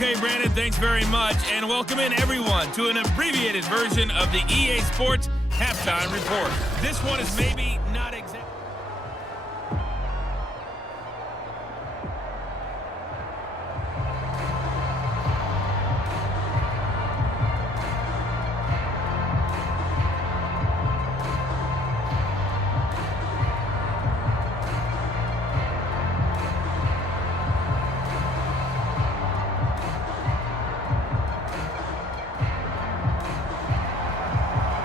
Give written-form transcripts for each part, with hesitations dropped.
Okay, Brandon, thanks very much. And welcome in, everyone, to an abbreviated version of the EA Sports Halftime Report. This one is maybe not exactly...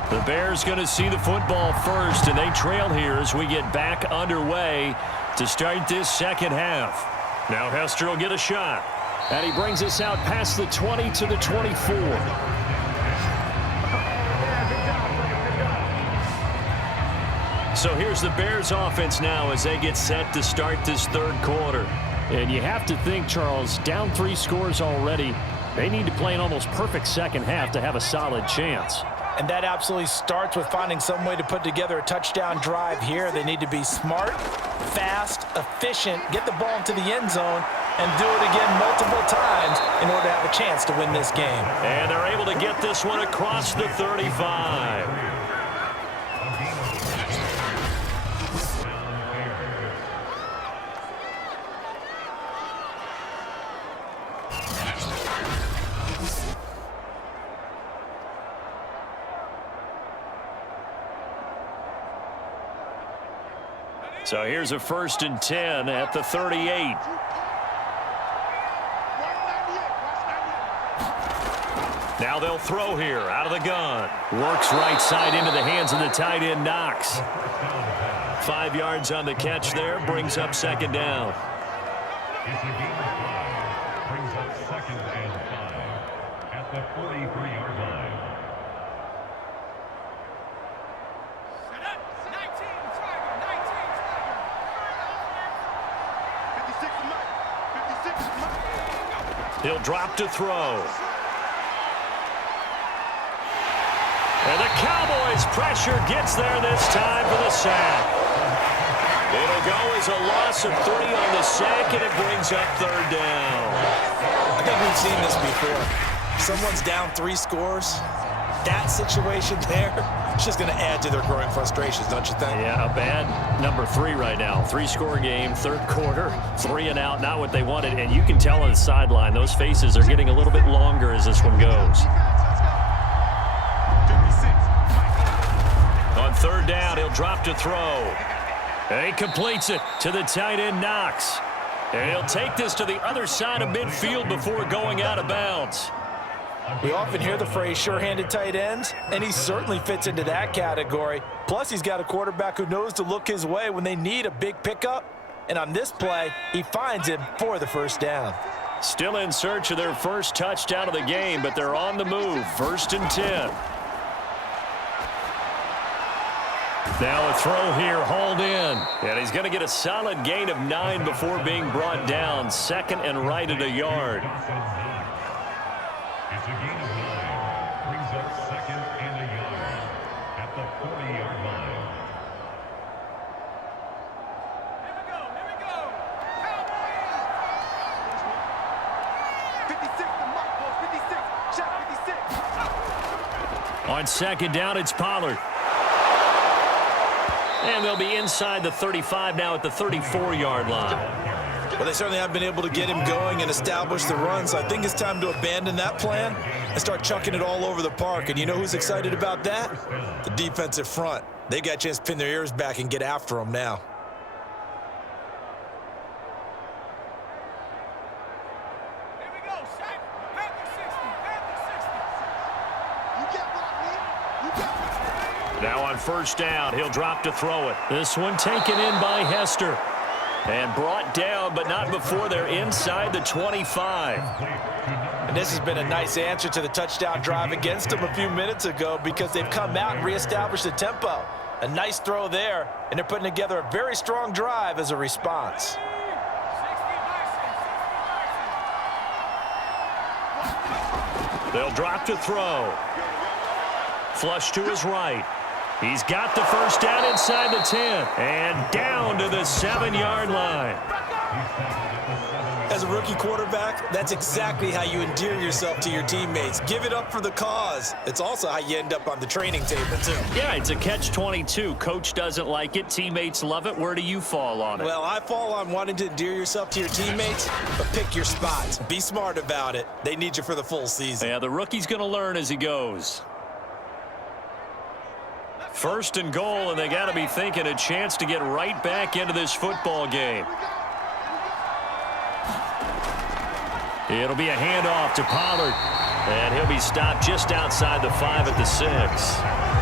The Bears going to see the football first, and they trail here as we get back underway to start this second half. Now Hester will get a shot, and he brings us out past the 20 to the 24. So here's the Bears offense now as they get set to start this third quarter. And you have to think, Charles, down 3 scores already. They need to play an almost perfect second half to have a solid chance. And that absolutely starts with finding some way to put together a touchdown drive here. They need to be smart, fast, efficient, get the ball into the end zone, and do it again multiple times in order to have a chance to win this game. And they're able to get this one across the 35. So here's a 1st and 10 at the 38. Now they'll throw here out of the gun. Works right side into the hands of the tight end, Knox. 5 yards on the catch there, brings up second down. It's a game of 5. Brings up 2nd and 5 at the 43-yard line. He'll drop to throw. And the Cowboys pressure gets there this time for the sack. It'll go as a loss of 3 on the sack, and it brings up 3rd down. I think we've seen this before. Someone's down 3 scores. That situation there, it's just going to add to their growing frustrations, don't you think? Yeah, a bad number 3 right now. 3-score game, 3rd quarter, 3 and out, not what they wanted. And you can tell on the sideline, those faces are getting a little bit longer as this one goes. On 3rd down, he'll drop to throw. And he completes it to the tight end, Knox. And he'll take this to the other side of midfield before going out of bounds. We often hear the phrase sure-handed tight ends, and he certainly fits into that category. Plus, he's got a quarterback who knows to look his way when they need a big pickup. And on this play, he finds him for the 1st down. Still in search of their first touchdown of the game, but they're on the move. 1st and 10. Now a throw here, hauled in. And he's going to get a solid gain of 9 before being brought down. 2nd and right at a yard. It's a gain of 9. Brings up 2nd and a yard at the 40-yard line. Here we go. Cowboys! 56, the mark goes 56. Shot 56. On 2nd down, it's Pollard. And they'll be inside the 35 now at the 34-yard line. Well, they certainly have been able to get him going and establish the run, so I think it's time to abandon that plan and start chucking it all over the park. And you know who's excited about that? The defensive front. They got a chance to pin their ears back and get after him now. Here we go, Shaq. Panther 60. Panther 60. You get what, man? You get what? Now on 1st down, he'll drop to throw it. This one taken in by Hester. And brought down, but not before they're inside the 25. And this has been a nice answer to the touchdown drive against them a few minutes ago because they've come out and reestablished the tempo. A nice throw there, and they're putting together a very strong drive as a response. They'll drop to throw. Flush to his right. He's got the 1st down inside the 10 and down to the 7-yard line. As a rookie quarterback, that's exactly how you endear yourself to your teammates. Give it up for the cause. It's also how you end up on the training table, too. Yeah, it's a catch-22. Coach doesn't like it. Teammates love it. Where do you fall on it? Well, I fall on wanting to endear yourself to your teammates, but pick your spots. Be smart about it. They need you for the full season. Yeah, the rookie's going to learn as he goes. First and goal, and they got to be thinking a chance to get right back into this football game. It'll be a handoff to Pollard, and he'll be stopped just outside the 5 at the 6.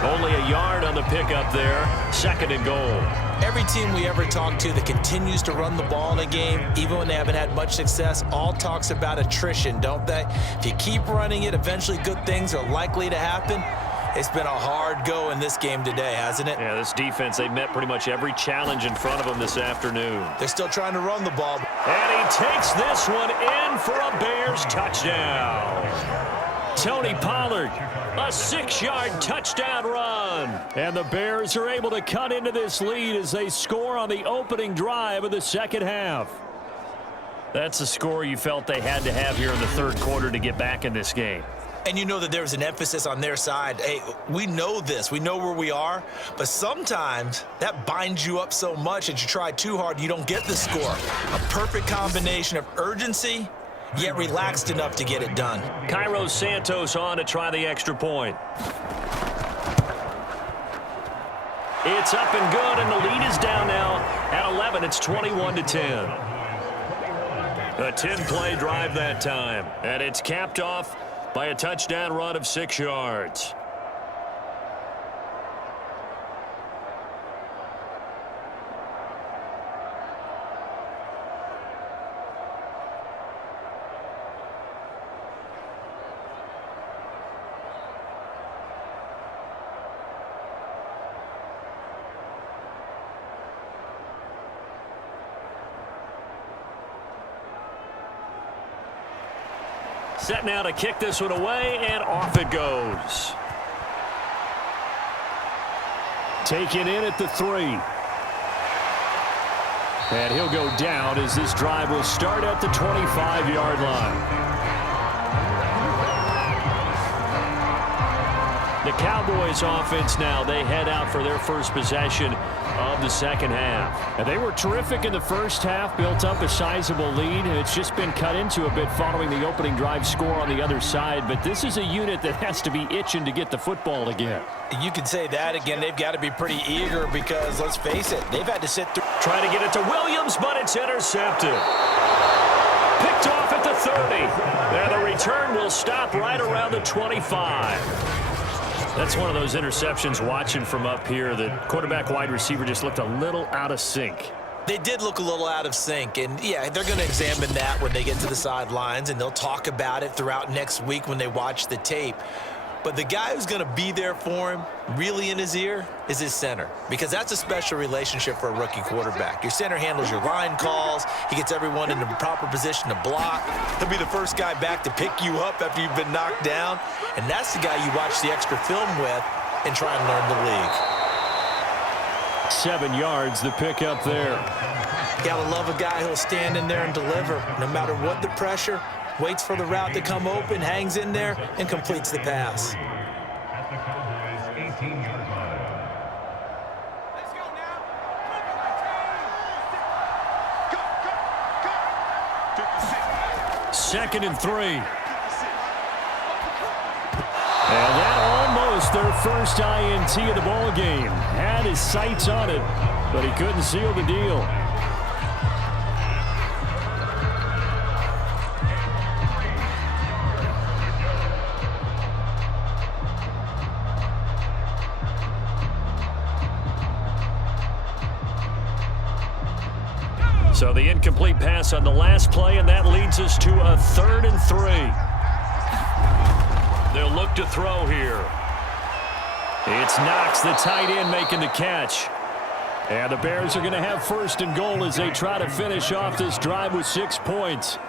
Only a yard on the pickup there. Second and goal. Every team we ever talk to that continues to run the ball in a game, even when they haven't had much success, all talks about attrition, don't they? If you keep running it, eventually good things are likely to happen. It's been a hard go in this game today, hasn't it? Yeah, this defense, they met pretty much every challenge in front of them this afternoon. They're still trying to run the ball. And he takes this one in for a Bears touchdown. Tony Pollard, a 6-yard touchdown run. And the Bears are able to cut into this lead as they score on the opening drive of the second half. That's a score you felt they had to have here in the third quarter to get back in this game. And you know that there was an emphasis on their side. Hey, we know this. We know where we are. But sometimes that binds you up so much that you try too hard, you don't get the score. A perfect combination of urgency, yet relaxed enough to get it done. Cairo Santos on to try the extra point. It's up and good, and the lead is down now at 11. It's 21-10. A 10-play drive that time. And it's capped off by a touchdown run of 6 yards. Set now to kick this one away, and off it goes. Taken in at the 3. And he'll go down as this drive will start at the 25-yard line. The Cowboys offense now, they head out for their first possession of the second half. And they were terrific in the first half, built up a sizable lead, and it's just been cut into a bit following the opening drive score on the other side. But this is a unit that has to be itching to get the football again. You can say that again. They've got to be pretty eager because, let's face it, they've had to sit through. Trying to get it to Williams, but it's intercepted. Picked off at the 30. And the return will stop right around the 25. That's one of those interceptions watching from up here. The quarterback wide receiver just looked a little out of sync. They did look a little out of sync, and yeah, they're going to examine that when they get to the sidelines, and they'll talk about it throughout next week when they watch the tape. But the guy who's going to be there for him, really in his ear, is his center, because that's a special relationship for a rookie quarterback. Your center handles your line calls. He gets everyone in the proper position to block. He'll be the first guy back to pick you up after you've been knocked down, and that's the guy you watch the extra film with and try and learn the league. 7 yards, the pick up there. Gotta love a guy who'll stand in there and deliver no matter what the pressure. Waits for the route to come open, hangs in there, and completes the pass. At the Cowboys' 18-yard line. Let's go now. Go. 2nd and 3. And that almost their first INT of the ball game. Had his sights on it, but he couldn't seal the deal. So the incomplete pass on the last play, and that leads us to a 3rd and 3. They'll look to throw here. It's Knox, the tight end, making the catch. And the Bears are going to have 1st and goal as they try to finish off this drive with 6 points.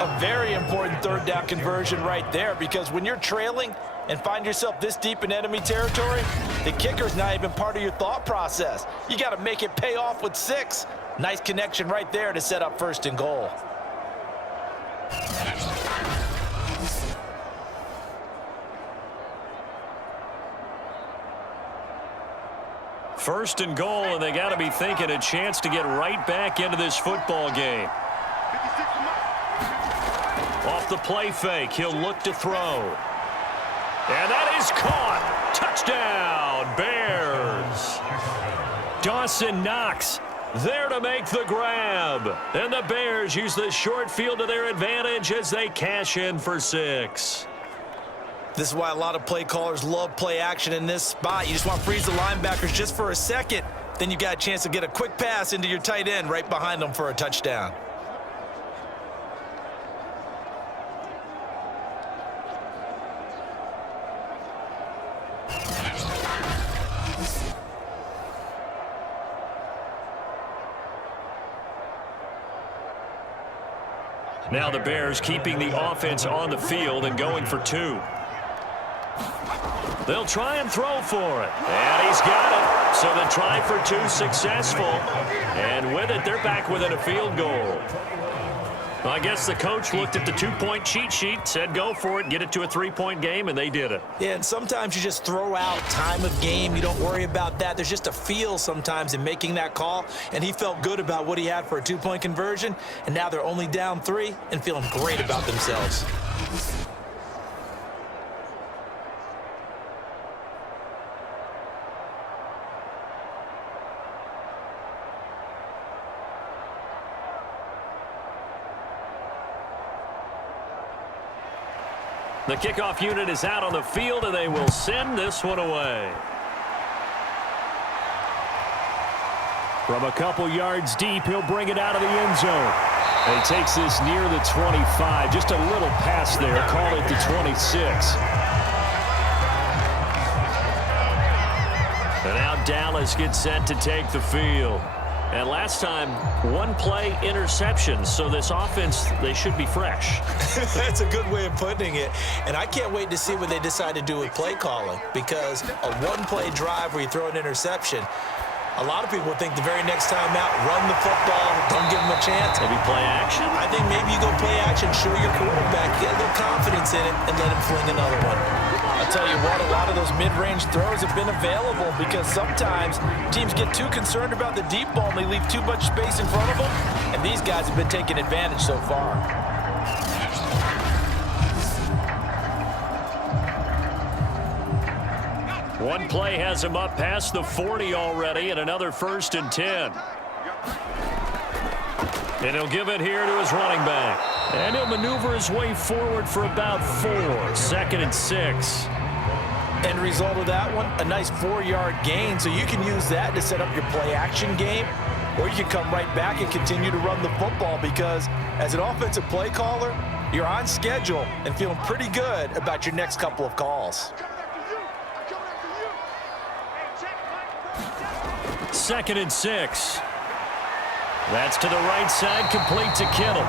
A very important 3rd down conversion right there, because when you're trailing and find yourself this deep in enemy territory, the kicker's not even part of your thought process. You got to make it pay off with 6. Nice connection right there to set up 1st and goal. First and goal, and they got to be thinking a chance to get right back into this football game. Off the play fake, he'll look to throw. And that is caught. Touchdown, Bears. Dawson Knox there to make the grab. And the Bears use the short field to their advantage as they cash in for 6. This is why a lot of play callers love play action in this spot. You just want to freeze the linebackers just for a second. Then you got a chance to get a quick pass into your tight end right behind them for a touchdown. Now the Bears keeping the offense on the field and going for 2. They'll try and throw for it. And he's got it. So the try for 2 successful. And with it, they're back within a field goal. Well, I guess the coach looked at the 2-point cheat sheet, said go for it, get it to a 3-point game, and they did it. Yeah, and sometimes you just throw out time of game. You don't worry about that. There's just a feel sometimes in making that call, and he felt good about what he had for a 2-point conversion, and now they're only down 3 and feeling great about themselves. The kickoff unit is out on the field, and they will send this one away. From a couple yards deep, he'll bring it out of the end zone. And he takes this near the 25. Just a little pass there. Call it the 26. And now Dallas gets set to take the field. And last time, 1-play interception. So this offense, they should be fresh. That's a good way of putting it. And I can't wait to see what they decide to do with play calling, because a 1-play drive where you throw an interception, a lot of people think the very next time out, run the football, don't give them a chance. Maybe play action? I think maybe you go play action, show your quarterback, get a little confidence in it, and let him fling another one. I'll tell you what, a lot of those mid-range throws have been available because sometimes teams get too concerned about the deep ball and they leave too much space in front of them, and these guys have been taking advantage so far. One play has him up past the 40 already, and another 1st and 10. And he'll give it here to his running back. And he'll maneuver his way forward for about 4. 2nd and 6. End result of that one, a nice 4-yard gain, so you can use that to set up your play-action game, or you can come right back and continue to run the football, because as an offensive play caller, you're on schedule and feeling pretty good about your next couple of calls. 2nd and 6. That's to the right side, complete to Kittle.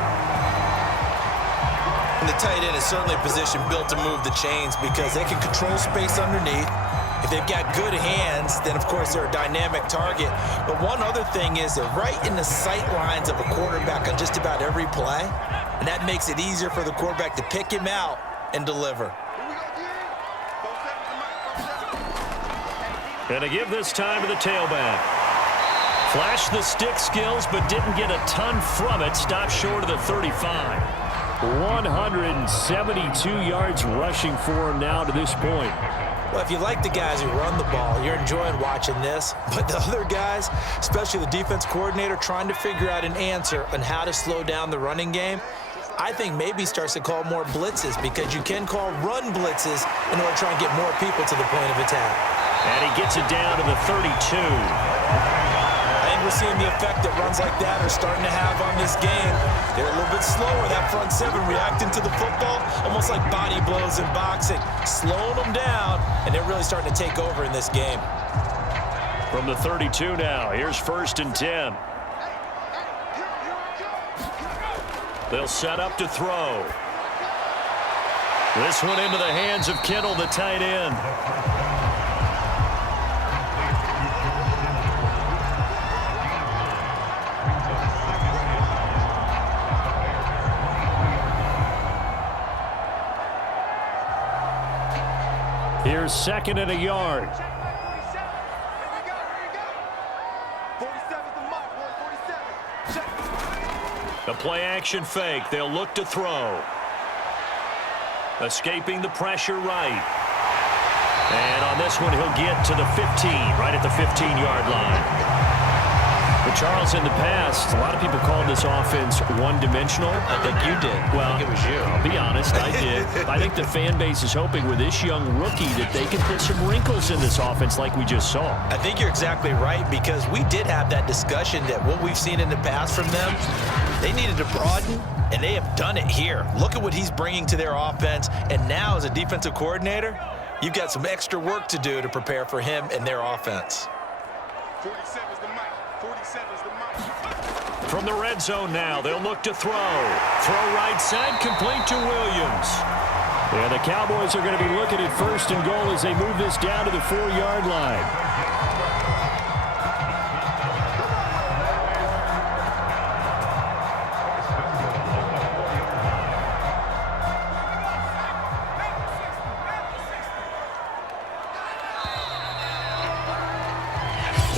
And the tight end is certainly a position built to move the chains because they can control space underneath. If they've got good hands, then, of course, they're a dynamic target. But one other thing is they're right in the sight lines of a quarterback on just about every play, and that makes it easier for the quarterback to pick him out and deliver. And to give this time to the tailback. Flashed the stick skills, but didn't get a ton from it. Stopped short of the 35. 172 yards rushing for him now to this point. Well, if you like the guys who run the ball, you're enjoying watching this. But the other guys, especially the defense coordinator, trying to figure out an answer on how to slow down the running game, I think maybe starts to call more blitzes, because you can call run blitzes in order to try and get more people to the point of attack. And he gets it down to the 32. I think we're seeing the effect that runs like that are starting to have on this game. They're a little bit slower, that front seven, reacting to the football, almost like body blows in boxing, slowing them down, and they're really starting to take over in this game. From the 32 now, here's 1st and 10. They'll set up to throw. This one into the hands of Kittle, the tight end. Here's second and a yard. 47 the mark, boy, 47. Check. The play action fake. They'll look to throw. Escaping the pressure right. And on this one, he'll get to the 15, right at the 15-yard line. But Charles, in the past, a lot of people called this offense one-dimensional. I think you did. Well, I think it was you. I'll be honest, I did. I think the fan base is hoping with this young rookie that they can put some wrinkles in this offense like we just saw. I think you're exactly right, because we did have that discussion that what we've seen in the past from them, they needed to broaden, and they have done it here. Look at what he's bringing to their offense, and now as a defensive coordinator, you've got some extra work to do to prepare for him and their offense. 47 is the mic. 47 is the mic. From the red zone now, they'll look to throw. Throw right side, complete to Williams. And the Cowboys are going to be looking at first and goal as they move this down to the 4-yard line.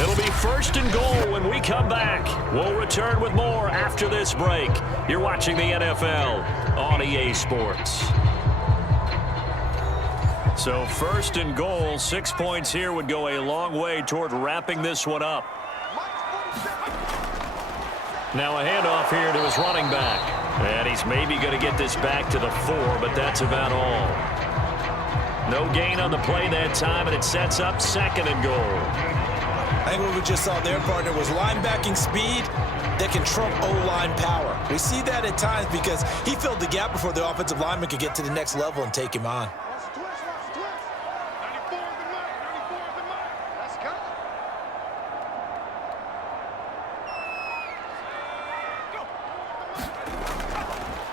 It'll be first and goal when we come back. We'll return with more after this break. You're watching the NFL on EA Sports. So first and goal, 6 points here would go a long way toward wrapping this one up. Now a handoff here to his running back. And he's maybe going to get this back to the 4, but that's about all. No gain on the play that time, and it sets up second and goal. I think what we just saw there, partner, was linebacking speed that can trump O-line power. We see that at times because he filled the gap before the offensive lineman could get to the next level and take him on. 94 is the mic. 94 is the mic. Let's go.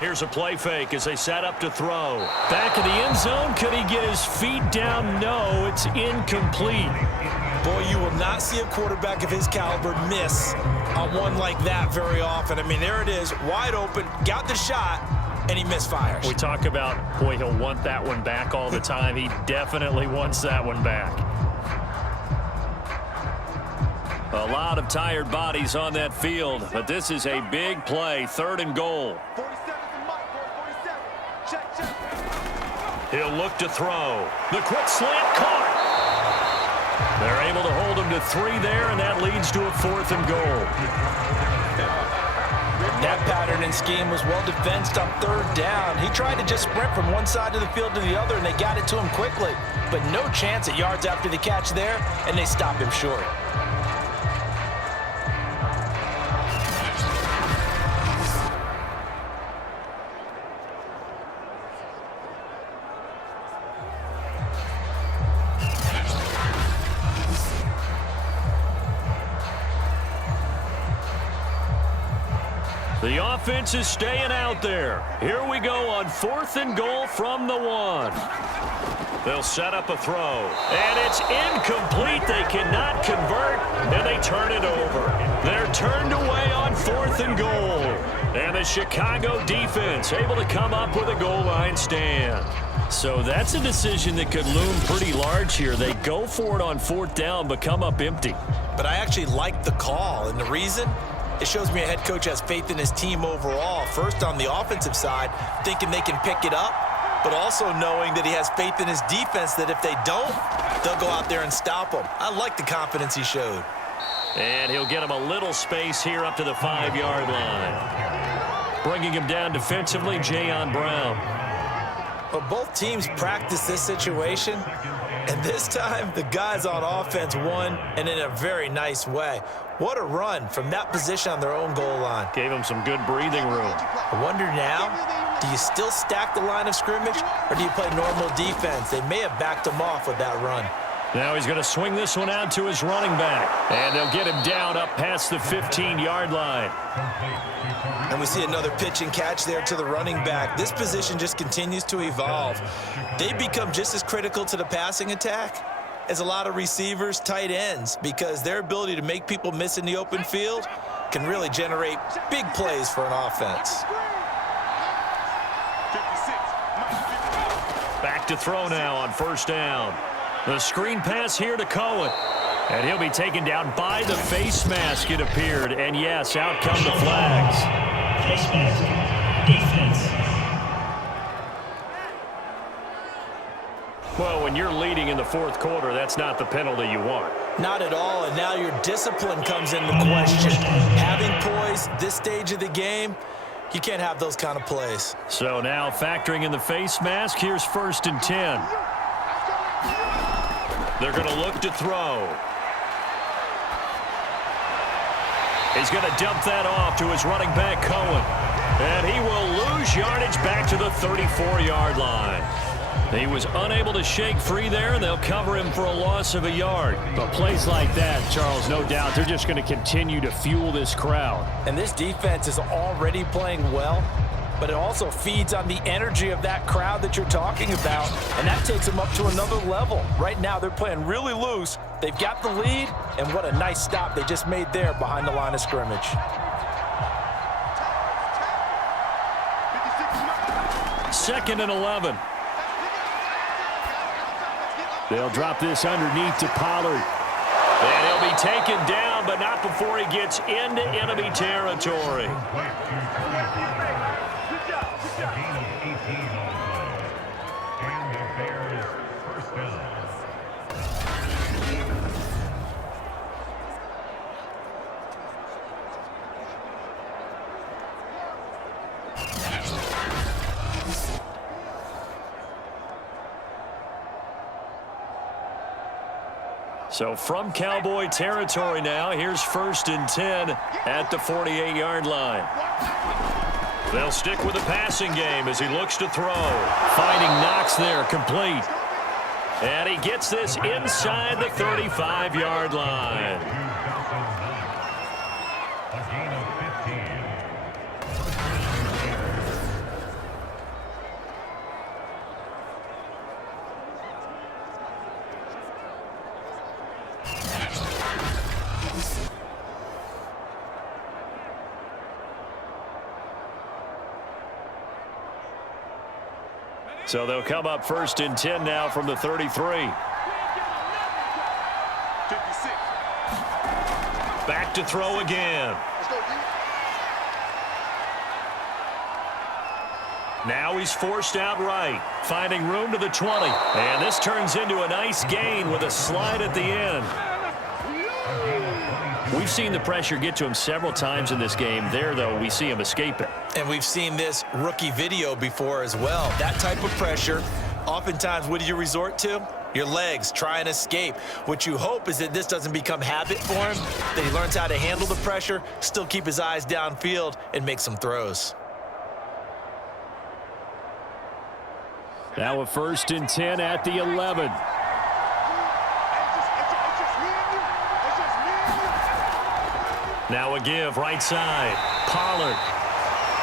Here's a play fake as they set up to throw. Back of the end zone. Could he get his feet down? No, it's incomplete. Boy, you will not see a quarterback of his caliber miss on one like that very often. I mean, there it is, wide open, got the shot, and he misfires. We talk about, boy, he'll want that one back all the time. He definitely wants that one back. A lot of tired bodies on that field, but this is a big play, third and goal. 47 is the mic, boy, 47. Check. He'll look to throw. The quick slant caught. They're able to hold him to 3 there, and that leads to a 4th and goal. That pattern and scheme was well defensed on 3rd down. He tried to just sprint from one side of the field to the other, and they got it to him quickly. But no chance at yards after the catch there, and they stop him short. The offense is staying out there. Here we go on 4th and goal from the 1. They'll set up a throw. And it's incomplete. They cannot convert, and they turn it over. They're turned away on 4th and goal. And the Chicago defense able to come up with a goal line stand. So that's a decision that could loom pretty large here. They go for it on 4th down, but come up empty. But I actually like the call, and the reason? It shows me a head coach has faith in his team overall. First, on the offensive side, thinking they can pick it up, but also knowing that he has faith in his defense that if they don't, they'll go out there and stop them. I like the confidence he showed. And he'll get him a little space here up to the 5-yard line. Bringing him down defensively, Jayon Brown. Well, both teams practice this situation, and this time the guys on offense won, and in a very nice way. What a run from that position on their own goal line. Gave him some good breathing room. I wonder now, do you still stack the line of scrimmage, or do you play normal defense? They may have backed him off with that run. Now he's going to swing this one out to his running back. And they'll get him down up past the 15-yard line. And we see another pitch and catch there to the running back. This position just continues to evolve. They become just as critical to the passing attack as a lot of receivers, tight ends, because their ability to make people miss in the open field can really generate big plays for an offense. Back back to throw now on first down. The screen pass here to Cohen. And he'll be taken down by the face mask, it appeared. And yes, out come the flags. Face mask, defense. Well, when you're leading in the fourth quarter, that's not the penalty you want. Not at all, and now your discipline comes into question. Having poise this stage of the game, you can't have those kind of plays. So now factoring in the face mask, here's 1st and 10. They're going to look to throw. He's going to dump that off to his running back, Cohen. And he will lose yardage back to the 34-yard line. He was unable to shake free there, and they'll cover him for a loss of a yard. But plays like that, Charles, no doubt, they're just going to continue to fuel this crowd. And this defense is already playing well, but it also feeds on the energy of that crowd that you're talking about, and that takes them up to another level. Right now, they're playing really loose. They've got the lead, and what a nice stop they just made there behind the line of scrimmage. Second and 11. They'll drop this underneath to Pollard. And he'll be taken down, but not before he gets into enemy territory. So from Cowboy territory now, here's 1st and 10 at the 48-yard line. They'll stick with the passing game as he looks to throw. Finding Knox there, complete. And he gets this inside the 35-yard line. A gain of 15. So they'll come up 1st and 10 now from the 33. 56. Back to throw again. Let's go, D. Now he's forced out right, finding room to the 20. And this turns into a nice gain with a slide at the end. We've seen the pressure get to him several times in this game. There, though, we see him escape it. And we've seen this rookie video before as well. That type of pressure, oftentimes, what do you resort to? Your legs, try and escape. What you hope is that this doesn't become habit for him, that he learns how to handle the pressure, still keep his eyes downfield, and make some throws. Now a 1st and 10 at the 11. Now a give, right side. Pollard.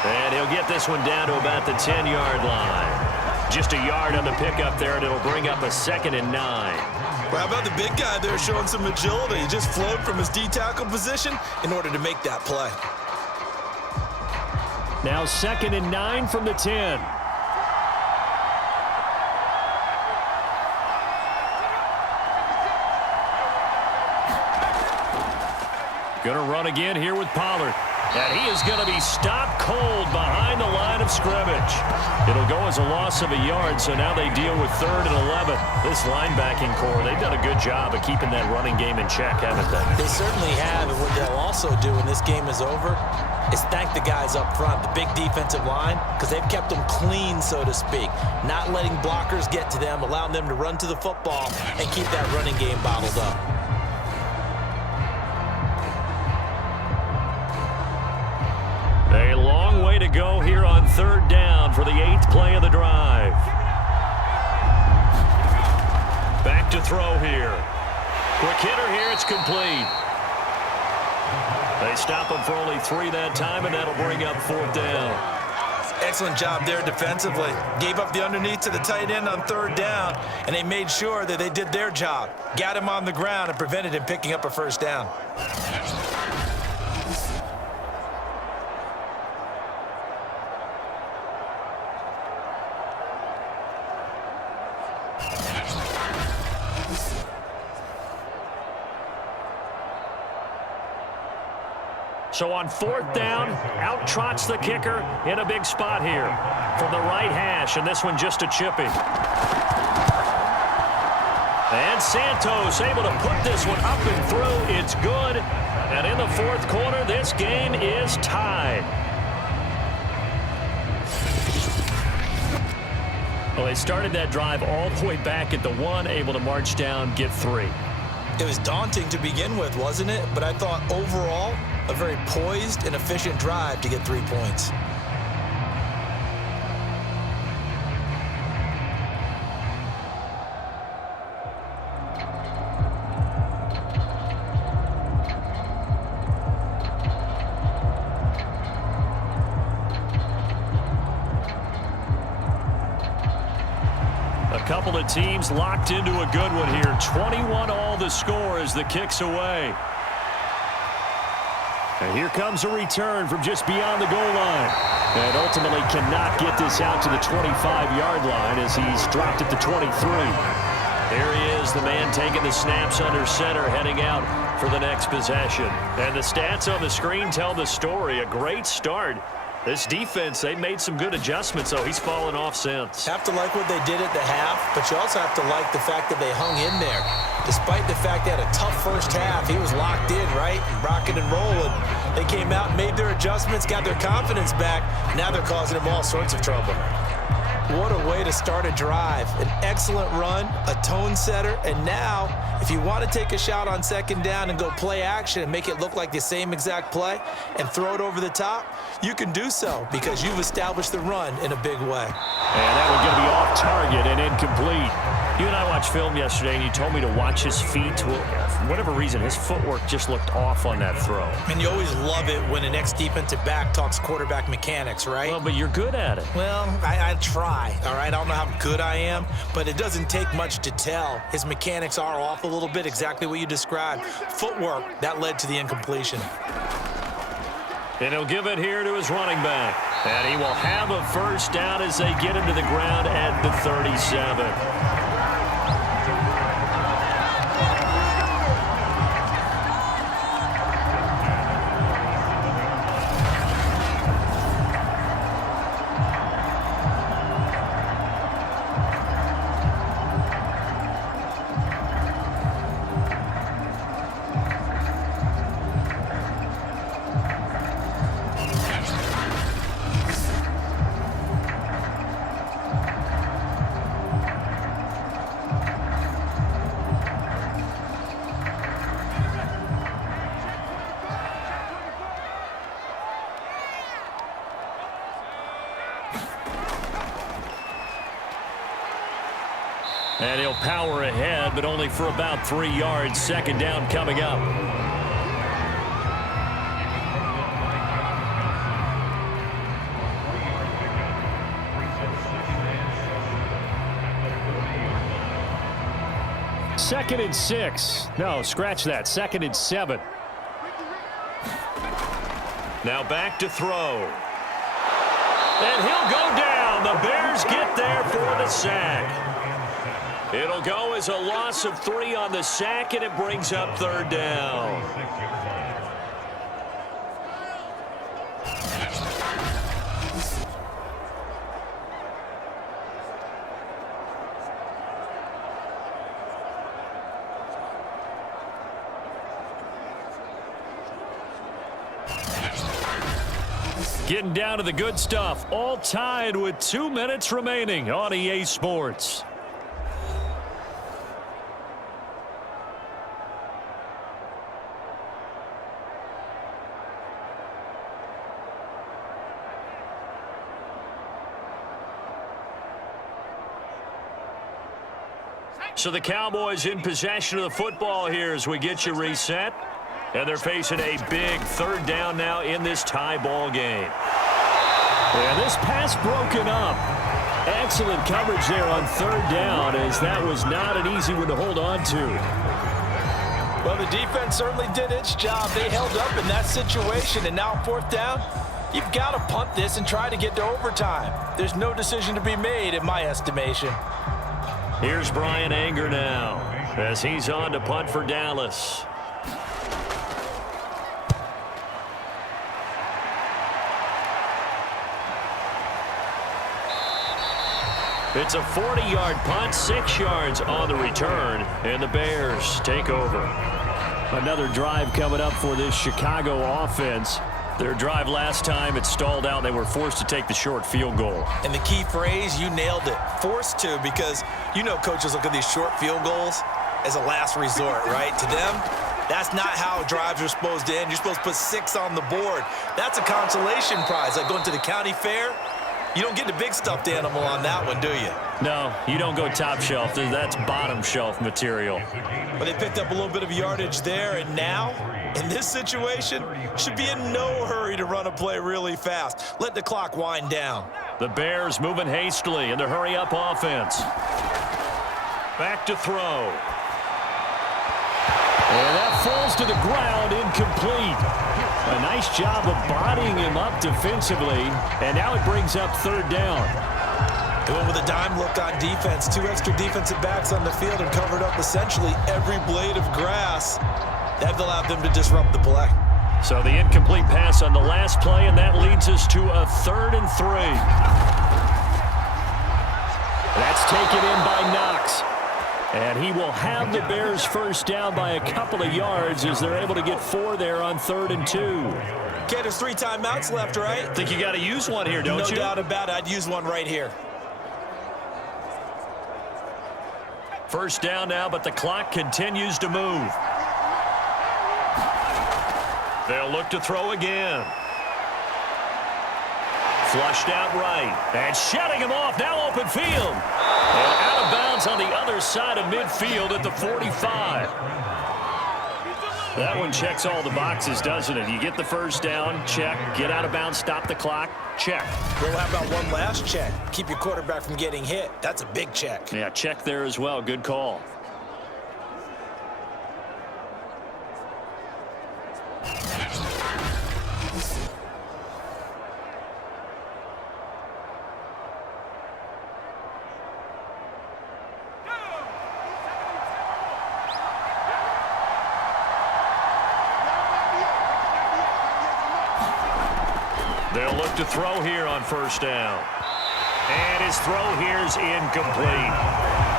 And he'll get this one down to about the 10-yard line. Just a yard on the pickup there, and it'll bring up a 2nd and 9. Well, how about the big guy there showing some agility? He just flowed from his D-tackle position in order to make that play. Now 2nd and 9 from the 10. Going to run again here with Pollard. And he is going to be stopped cold behind the line of scrimmage. It'll go as a loss of a yard, so now they deal with 3rd and 11. This linebacking core, they've done a good job of keeping that running game in check, haven't they? They certainly have, and what they'll also do when this game is over is thank the guys up front, the big defensive line, because they've kept them clean, so to speak. Not letting blockers get to them, allowing them to run to the football and keep that running game bottled up. A long way to go here on 3rd down for the 8th play of the drive. Back to throw here. Quick hitter here, it's complete. They stop him for only 3 that time, and that'll bring up 4th down. Excellent job there defensively. Gave up the underneath to the tight end on 3rd down, and they made sure that they did their job. Got him on the ground and prevented him picking up a 1st down. So on 4th down, out trots the kicker in a big spot here from the right hash, and this one just a chippy. And Santos able to put this one up and through. It's good. And in the 4th quarter, this game is tied. Well, they started that drive all the way back at the 1, able to march down, get 3. It was daunting to begin with, wasn't it? But I thought overall, a very poised and efficient drive to get 3 points. A couple of teams locked into a good one here. 21 all the score as the kick's away. And here comes a return from just beyond the goal line. And ultimately cannot get this out to the 25-yard line as he's dropped it to 23. There he is, the man taking the snaps under center, heading out for the next possession. And the stats on the screen tell the story. A great start. This defense, they made some good adjustments, so he's fallen off since. Have to like what they did at the half, but you also have to like the fact that they hung in there. Despite the fact they had a tough first half, he was locked in, right? Rocking and rolling. They came out and made their adjustments, got their confidence back. Now they're causing him all sorts of trouble. What a way to start a drive. An excellent run, a tone setter, and now if you want to take a shot on 2nd down and go play action and make it look like the same exact play and throw it over the top, you can do so because you've established the run in a big way. And that one going to be off target and incomplete. You and I watched film yesterday, and you told me to watch his feet. Well, for whatever reason, his footwork just looked off on that throw. And you always love it when an ex-defensive back talks quarterback mechanics, right? Well, but you're good at it. Well, I try, all right? I don't know how good I am, but it doesn't take much to tell. His mechanics are off a little bit, exactly what you described. Footwork, that led to the incompletion. And he'll give it here to his running back. And he will have a first down as they get him to the ground at the 37. And he'll power ahead, but only for about 3 yards. 2nd down coming up. Second and 6. No, scratch that. 2nd and 7. Now back to throw. And he'll go down. The Bears get there for the sack. It'll go as a loss of 3 on the sack, and it brings up 3rd down. Getting down to the good stuff, all tied with 2 minutes remaining on EA Sports. So the Cowboys in possession of the football here as we get you reset. And they're facing a big 3rd down now in this tie ball game. And this pass broken up. Excellent coverage there on 3rd down, as that was not an easy one to hold on to. Well, the defense certainly did its job. They held up in that situation, and now 4th down, you've got to punt this and try to get to overtime. There's no decision to be made in my estimation. Here's Brian Anger now. as he's on to punt for Dallas. It's a 40-yard punt, 6 yards on the return, and the Bears take over. Another drive coming up for this Chicago offense. Their drive last time, it stalled out. They were forced to take the short field goal. And the key phrase, you nailed it, forced to, because you know coaches look at these short field goals as a last resort, right? To them, that's not how drives are supposed to end. You're supposed to put 6 on the board. That's a consolation prize, like going to the county fair. You don't get the big stuffed animal on that one, do you? No, you don't go top shelf. That's bottom shelf material. But they picked up a little bit of yardage there, and now, in this situation, should be in no hurry to run a play really fast. Let the clock wind down. The Bears moving hastily in the hurry-up offense. Back to throw. And that falls to the ground, incomplete. A nice job of bodying him up defensively, and now it brings up 3rd down. Doing with a dime look on defense. 2 extra defensive backs on the field and covered up essentially every blade of grass. That allowed them to disrupt the play. So the incomplete pass on the last play, and that leads us to a 3rd and 3. That's taken in by Knox. And he will have the Bears first down by a couple of yards as they're able to get 4 there on 3rd and 2. Okay, there's 3 timeouts left, right? Think you got to use one here, don't you? No doubt about it. I'd use one right here. First down now, but the clock continues to move. They'll look to throw again. Flushed out right. And shutting him off. Now open field. And out of bounds on the other side of midfield at the 45. That one checks all the boxes, doesn't it? You get the first down, check. Get out of bounds, stop the clock, check. Well, how about one last check? Keep your quarterback from getting hit. That's a big check. Yeah, check there as well. Good call. They'll look to throw here on first down. And his throw here's incomplete.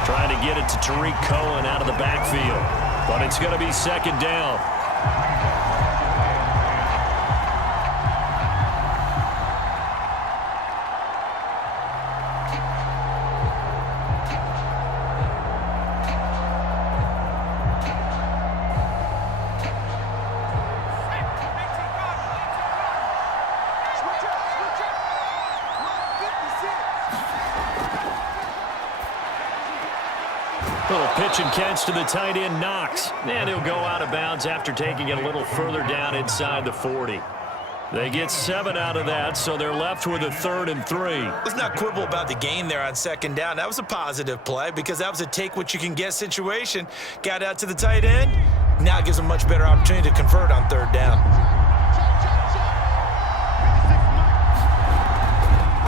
Trying to get it to Tariq Cohen out of the backfield. But it's going to be 2nd down. Little pitch and catch to the tight end, Knox. And he'll go out of bounds after taking it a little further down inside the 40. They get 7 out of that, so they're left with a 3rd and 3. Let's not quibble about the gain there on 2nd down. That was a positive play because that was a take-what-you-can-get situation. Got out to the tight end. Now it gives them much better opportunity to convert on 3rd down.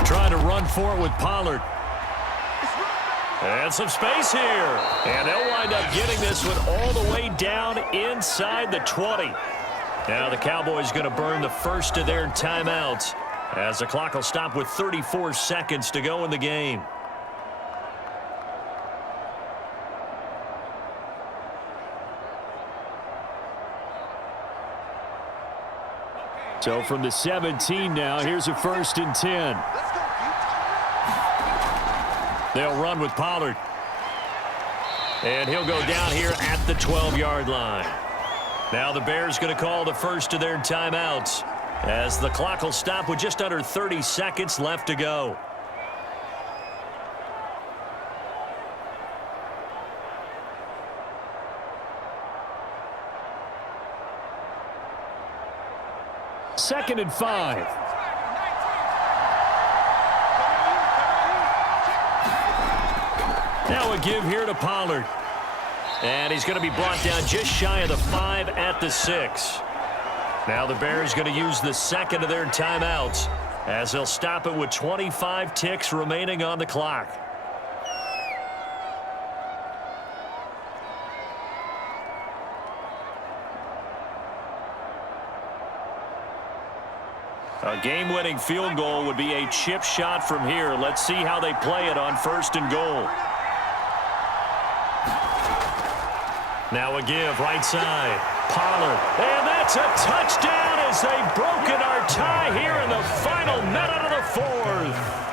Trying to run for it with Pollard. And some space here. And they'll wind up getting this one all the way down inside the 20. Now the Cowboys going to burn the first of their timeouts as the clock will stop with 34 seconds to go in the game. So from the 17 now, here's a 1st and 10. They'll run with Pollard. And he'll go down here at the 12-yard line. Now the Bears going to call the first of their timeouts as the clock will stop with just under 30 seconds left to go. Second and 5. Now a give here to Pollard. And he's going to be brought down just shy of the 5 at the 6. Now the Bears going to use the second of their timeouts as they'll stop it with 25 ticks remaining on the clock. A game-winning field goal would be a chip shot from here. Let's see how they play it on 1st and goal. Now a give, right side. Pollard. And that's a touchdown as they've broken our tie here in the final minute of the 4th.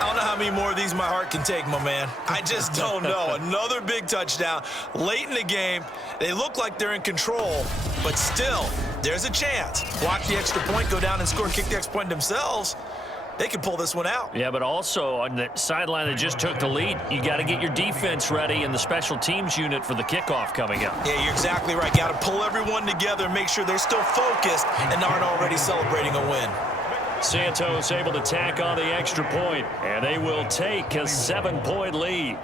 I don't know how many more of these my heart can take, my man. I just don't know. Another big touchdown late in the game. They look like they're in control, but still, there's a chance. Block the extra point, go down and score, kick the extra point themselves. They can pull this one out. Yeah, but also on the sideline that just took the lead, you got to get your defense ready and the special teams unit for the kickoff coming up. Yeah, you're exactly right. Got to pull everyone together and make sure they're still focused and aren't already celebrating a win. Santos able to tack on the extra point, and they will take a 7-point lead.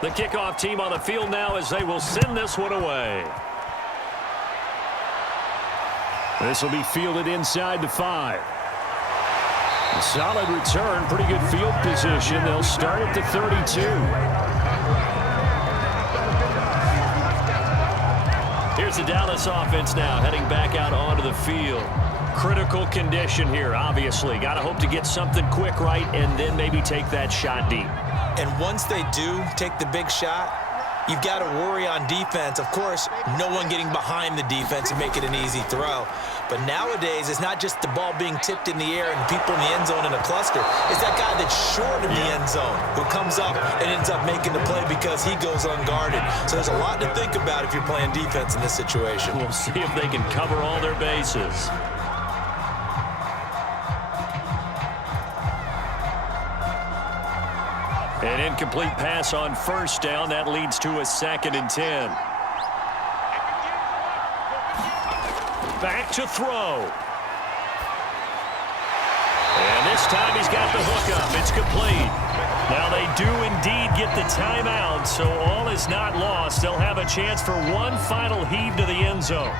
The kickoff team on the field now as they will send this one away. This will be fielded inside the 5. A solid return, pretty good field position. They'll start at the 32. Here's the Dallas offense now heading back out onto the field. Critical condition here, obviously. Got to hope to get something quick right and then maybe take that shot deep. And once they do take the big shot, you've got to worry on defense. Of course, no one getting behind the defense and make it an easy throw. But nowadays, it's not just the ball being tipped in the air and people in the end zone in a cluster. It's that guy that's short of the end zone who comes up and ends up making the play because he goes unguarded. So there's a lot to think about if you're playing defense in this situation. We'll see if they can cover all their bases. An incomplete pass on 1st down. That leads to a 2nd and 10. Back to throw. And this time he's got the hookup. It's complete. Now they do indeed get the timeout, so all is not lost. They'll have a chance for one final heave to the end zone.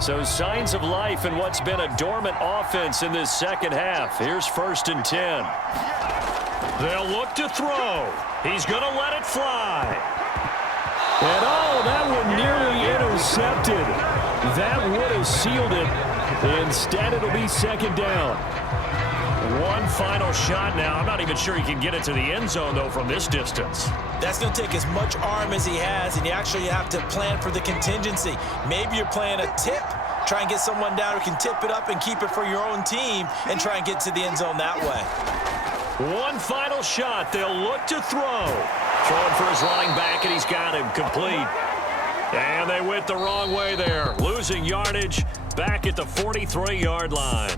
So signs of life in what's been a dormant offense in this second half. Here's 1st and 10. They'll look to throw. He's going to let it fly. And oh, that one nearly intercepted. That would have sealed it. Instead, it'll be 2nd down. One final shot now. I'm not even sure he can get it to the end zone, though, from this distance. That's going to take as much arm as he has, and you actually have to plan for the contingency. Maybe you're playing a tip. Try and get someone down who can tip it up and keep it for your own team and try and get to the end zone that way. One final shot. They'll look to throw. Throwing for his running back, and he's got him complete. And they went the wrong way there. Losing yardage back at the 43-yard line.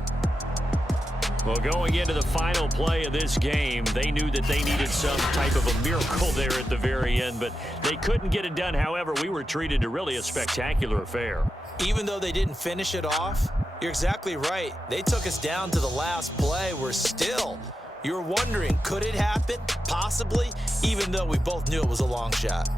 Well, going into the final play of this game, they knew that they needed some type of a miracle there at the very end, but they couldn't get it done. However, we were treated to really a spectacular affair. Even though they didn't finish it off, you're exactly right. They took us down to the last play. We're still, you're wondering, could it happen? Possibly, even though we both knew it was a long shot.